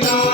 Krishna